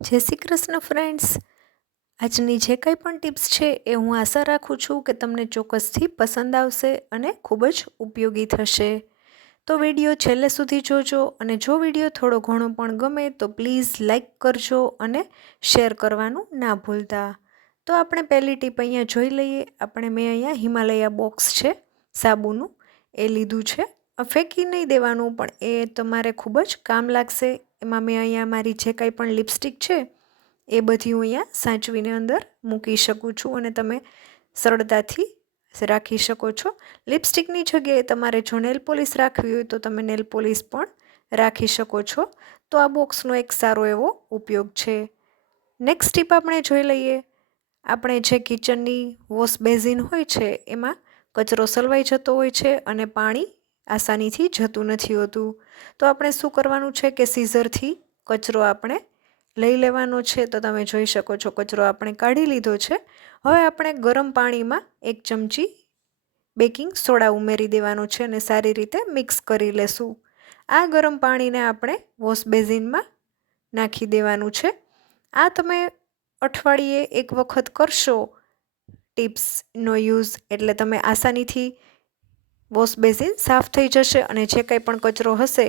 જય શ્રી કૃષ્ણ ફ્રેન્ડ્સ, આજની જે કંઈ પણ ટિપ્સ છે એ હું આશા રાખું છું કે તમને ચોક્કસથી પસંદ આવશે અને ખૂબ જ ઉપયોગી થશે. તો વિડીયો છેલ્લે સુધી જોજો અને જો વિડીયો થોડો ઘણો પણ ગમે તો પ્લીઝ લાઈક કરજો અને શેર કરવાનું ના ભૂલતા. તો આપણે પહેલી ટીપ અહીંયા જોઈ લઈએ. મેં અહીંયા હિમાલયા બોક્સ છે સાબુનું એ લીધું છે. ફેંકી નહીં દેવાનું, પણ એ તમારે ખૂબ જ કામ લાગશે. એમાં મેં અહીંયા મારી જે કંઈ પણ લિપસ્ટિક છે એ બધી હું અહીંયા સાચવીને અંદર મૂકી શકું છું અને તમે સરળતાથી રાખી શકો છો. લિપસ્ટિકની જગ્યાએ તમારે જો નેલ પોલિશ રાખવી હોય તો તમે નેલ પોલિશ પણ રાખી શકો છો. તો આ બોક્સનો એક સારો એવો ઉપયોગ છે. નેક્સ્ટ ટીપ આપણે જોઈ લઈએ. આપણે જે કિચનની વોશ બેઝિન હોય છે એમાં કચરો સલવાઈ જતો હોય છે અને પાણી આસાનીથી જતું નથી હોતું. તો આપણે શું કરવાનું છે કે સીઝરથી કચરો આપણે લઈ લેવાનો છે. તો તમે જોઈ શકો છો કચરો આપણે કાઢી લીધો છે. હવે આપણે ગરમ પાણીમાં 1 ચમચી બેકિંગ સોડા ઉમેરી દેવાનો છે અને સારી રીતે મિક્સ કરી લેશું. આ ગરમ પાણીને આપણે વોશ બેઝિનમાં નાખી દેવાનું છે. આ તમે અઠવાડિયે 1 વખત કરશો ટિપ્સનો યુઝ, એટલે તમે આસાનીથી વોશ બેઝિન સાફ થઈ જશે અને જે કંઈ પણ કચરો હશે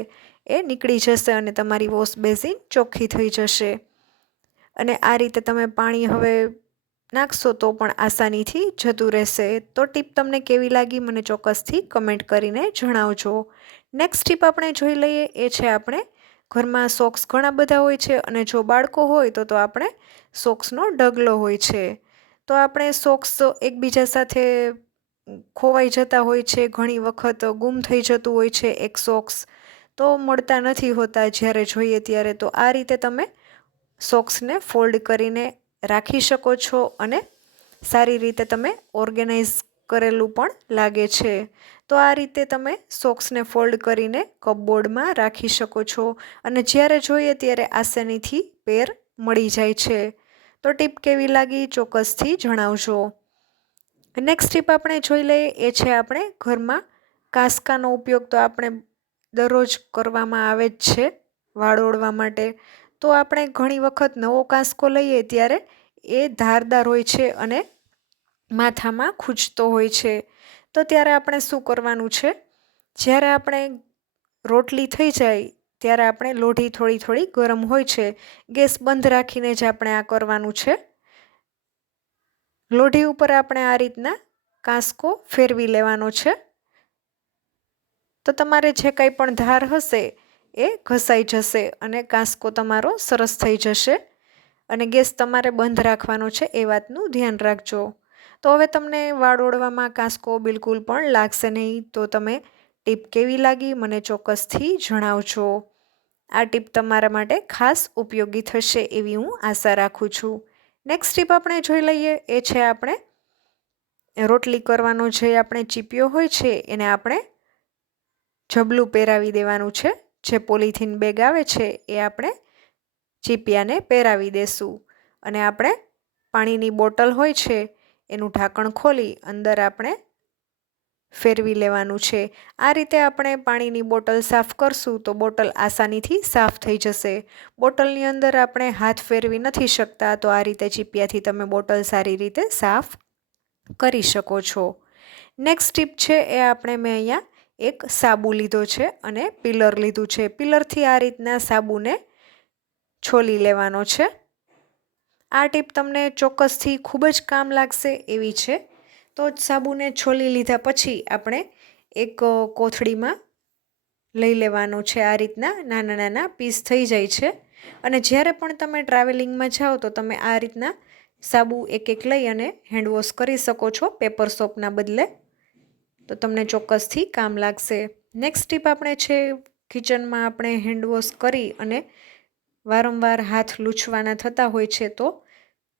એ નીકળી જશે અને તમારી વોશ બેઝિન ચોખ્ખી થઈ જશે. અને આ રીતે તમે પાણી હવે નાખશો તો પણ આસાનીથી જતું રહેશે. તો ટીપ તમને કેવી લાગી મને ચોક્કસથી કમેન્ટ કરીને જણાવજો. નેક્સ્ટ ટીપ આપણે જોઈ લઈએ. એ છે આપણે ઘરમાં સોક્સ ઘણા બધા હોય છે અને જો બાળકો હોય તો આપણે સોક્સનો ઢગલો હોય છે. તો આપણે સોક્સ એકબીજા સાથે ખોવાઈ જતા હોય છે, ઘણી વખત ગુમ થઈ જતું હોય છે એક સોક્સ, તો મળતા નથી હોતા જ્યારે જોઈએ ત્યારે. તો આ રીતે તમે સોક્સને ફોલ્ડ કરીને રાખી શકો છો અને સારી રીતે તમે ઓર્ગેનાઇઝ કરેલું પણ લાગે છે. તો આ રીતે તમે સોક્સને ફોલ્ડ કરીને કપબોર્ડમાં રાખી શકો છો અને જ્યારે જોઈએ ત્યારે આસાનીથી પેર મળી જાય છે. તો ટીપ કેવી લાગી ચોક્કસથી જણાવજો. નેક્સ્ટ ટીપ આપણે જોઈ લઈએ. એ છે આપણે ઘરમાં કાંસકાનો ઉપયોગ તો આપણે દરરોજ કરવામાં આવે જ છે વાળ ઓળવા માટે. તો આપણે ઘણી વખત નવો કાંસકો લઈએ ત્યારે એ ધારદાર હોય છે અને માથામાં ખૂંચતો હોય છે. તો ત્યારે આપણે શું કરવાનું છે, જ્યારે આપણે રોટલી થઈ જાય ત્યારે આપણે લોઢી થોડી થોડી ગરમ હોય છે, ગેસ બંધ રાખીને જ આપણે આ કરવાનું છે. લોઢી ઉપર આપણે આ રીતના કાંસકો ફેરવી લેવાનો છે. તો તમારે જે કંઈ પણ ધાર હશે એ ઘસાઈ જશે અને કાંસકો તમારો સરસ થઈ જશે. અને ગેસ તમારે બંધ રાખવાનો છે, એ વાતનું ધ્યાન રાખજો. તો હવે તમને વાળ ઓળવામાં કાંસકો બિલકુલ પણ લાગશે નહીં. તો તમે ટીપ કેવી લાગી મને ચોક્કસથી જણાવજો. આ ટીપ તમારા માટે ખાસ ઉપયોગી થશે એવી હું આશા રાખું છું. નેક્સ્ટ ટીપ આપણે જોઈ લઈએ. એ છે આપણે રોટલી કરવાનો જે આપણે ચીપિયો હોય છે એને આપણે જબલું પહેરાવી દેવાનું છે. જે પોલિથીન બેગ આવે છે એ આપણે ચીપિયાને પહેરાવી દેશું અને આપણે પાણીની બોટલ હોય છે એનું ઢાંકણ ખોલી અંદર આપણે ફેરવી લેવાનું છે. આ રીતે આપણે પાણીની બોટલ સાફ કરશું તો બોટલ આસાનીથી સાફ થઈ જશે. બોટલની અંદર આપણે હાથ ફેરવી નથી શકતા, તો આ રીતે ચીપિયાથી તમે બોટલ સારી રીતે સાફ કરી શકો છો. નેક્સ્ટ ટીપ છે એ મેં અહીંયા એક સાબુ લીધો છે અને પિલર લીધું છે. પિલરથી આ રીતના સાબુને છોલી લેવાનો છે. આ ટીપ તમને ચોક્કસથી ખૂબ જ કામ લાગશે એવી છે. તો સાબુને છોલી લીધા પછી આપણે એક કોથળીમાં લઈ લેવાનું છે. આ રીતના નાના નાના પીસ થઈ જાય છે અને જ્યારે પણ તમે ટ્રાવેલિંગમાં જાઓ તો તમે આ રીતના સાબુ એક એક લઈ અને હેન્ડવોશ કરી શકો છો પેપર સોપના બદલે. તો તમને ચોક્કસથી કામ લાગશે. નેક્સ્ટ ટીપ આપણે છે કિચનમાં આપણે હેન્ડવોશ કરી અને વારંવાર હાથ લૂછવાના થતા હોય છે તો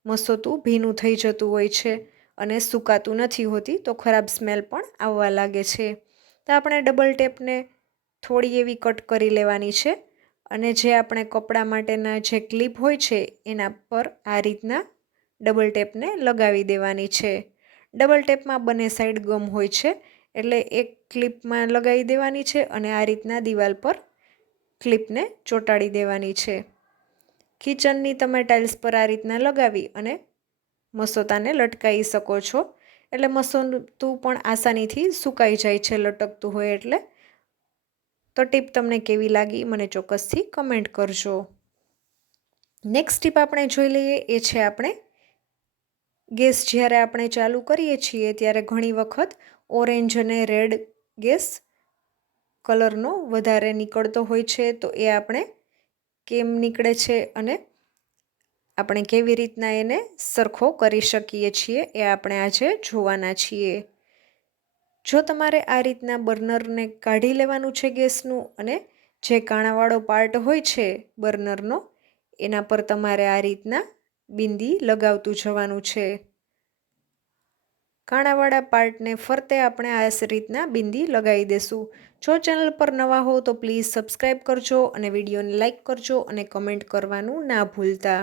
મસોતું ભીનું થઈ જતું હોય છે અને સુકાતું નથી હોતી, તો ખરાબ સ્મેલ પણ આવવા લાગે છે. તો આપણે ડબલ ટેપને થોડી એવી કટ કરી લેવાની છે અને જે આપણે કપડાં માટેના જે ક્લિપ હોય છે એના પર આ રીતના ડબલ ટેપને લગાવી દેવાની છે. ડબલ ટેપમાં બંને સાઈડ ગમ હોય છે, એટલે એક ક્લિપમાં લગાવી દેવાની છે અને આ રીતના દિવાલ પર ક્લિપને ચોંટાડી દેવાની છે. કિચનની તમે ટાઇલ્સ પર આ રીતના લગાવી અને મસોતાને લટકાવી શકો છો, એટલે મસોતું પણ આસાનીથી સુકાઈ જાય છે લટકતું હોય એટલે. તો ટીપ તમને કેવી લાગી મને ચોક્કસથી કમેન્ટ કરજો. નેક્સ્ટ ટીપ આપણે જોઈ લઈએ, એ છે આપણે ગેસ જ્યારે આપણે ચાલુ કરીએ છીએ ત્યારે ઘણી વખત ઓરેન્જ અને રેડ ગેસ કલરનો વધારે નીકળતો હોય છે. તો એ આપણે કેમ નીકળે છે અને આપણે કેવી રીતના એને સરખો કરી શકીએ છીએ એ આપણે આજે જોવાના છીએ. જો તમારે આ રીતના બર્નરને કાઢી લેવાનું છે ગેસનું, અને જે કાણાવાળો પાર્ટ હોય છે બર્નરનો એના પર તમારે આ રીતના બિંદી લગાવતું જવાનું છે. કાણાવાળા પાર્ટને ફરતે આપણે આ રીતના બિંદી લગાવી દેશું. જો ચેનલ પર નવા હો તો પ્લીઝ સબસ્ક્રાઈબ કરજો અને વિડીયોને લાઈક કરજો અને કમેન્ટ કરવાનું ના ભૂલતા.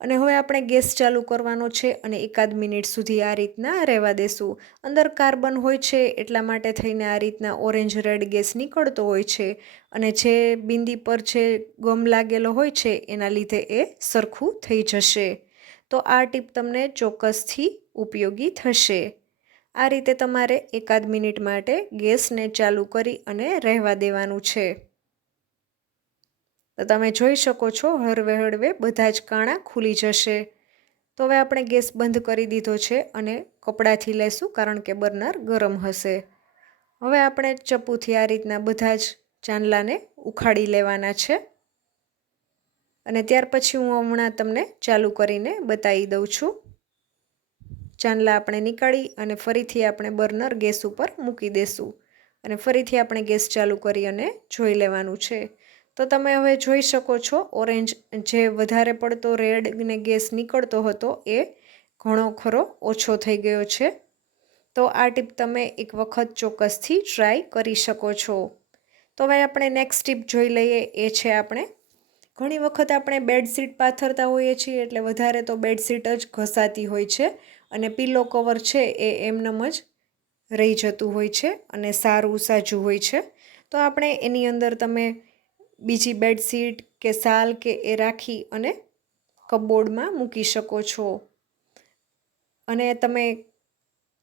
અને હવે આપણે ગેસ ચાલુ કરવાનો છે અને 1 મિનિટ સુધી આ રીતના રહેવા દેશું. અંદર કાર્બન હોય છે એટલા માટે થઈને આ રીતના ઓરેન્જ રેડ ગેસ નીકળતો હોય છે, અને જે બિંદી પર જે ગમ લાગેલો હોય છે એના લીધે એ સરખું થઈ જશે. તો આ ટીપ તમને ચોક્કસથી ઉપયોગી થશે. આ રીતે તમારે 1 મિનિટ માટે ગેસને ચાલુ કરી અને રહેવા દેવાનું છે. તો તમે જોઈ શકો છો હળવે હળવે બધા જ કાણા ખુલી જશે. તો હવે આપણે ગેસ બંધ કરી દીધો છે અને કપડાથી લેશું, કારણ કે બર્નર ગરમ હશે. હવે આપણે ચપ્પુથી આ રીતના બધા જ ચાંદલાને ઉખાડી લેવાના છે, અને ત્યાર પછી હું હમણાં તમને ચાલુ કરીને બતાવી દઉં છું. ચાંદલા આપણે નીકાળી અને ફરીથી આપણે બર્નર ગેસ ઉપર મૂકી દેશું, અને ફરીથી આપણે ગેસ ચાલુ કરી અને જોઈ લેવાનું છે. તો તમે હવે જોઈ શકો છો ઓરેન્જ જે વધારે પડતો રેડ ને ગેસ નીકળતો હતો એ ઘણો ખરો ઓછો થઈ ગયો છે. તો આ ટીપ તમે એક વખત ચોક્કસથી ટ્રાય કરી શકો છો. તો હવે આપણે નેક્સ્ટ ટીપ જોઈ લઈએ, એ છે આપણે ઘણી વખત આપણે બેડશીટ પાથરતા હોઈએ છીએ એટલે વધારે તો બેડશીટ જ ઘસાતી હોય છે, અને પિલો કવર છે એ એમનેમ જ રહી જતું હોય છે અને સારું સાજું હોય છે. તો આપણે એની અંદર તમે બીજી બેડશીટ કે શાલ કે એ રાખી અને કપબોર્ડમાં મૂકી શકો છો. અને તમે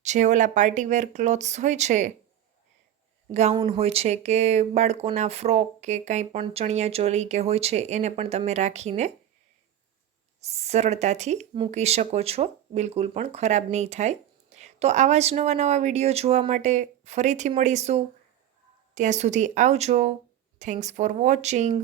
જે ઓલા પાર્ટીવેર ક્લોથ્સ હોય છે, ગાઉન હોય છે કે બાળકોના ફ્રોક કે કંઈ પણ ચણિયા ચોલી કે હોય છે, એને પણ તમે રાખીને સરળતાથી મૂકી શકો છો, બિલકુલ પણ ખરાબ નહીં થાય. તો આવા જ નવા નવા વિડીયો જોવા માટે ફરીથી મળીશું. ત્યાં સુધી આવજો. Thanks for watching.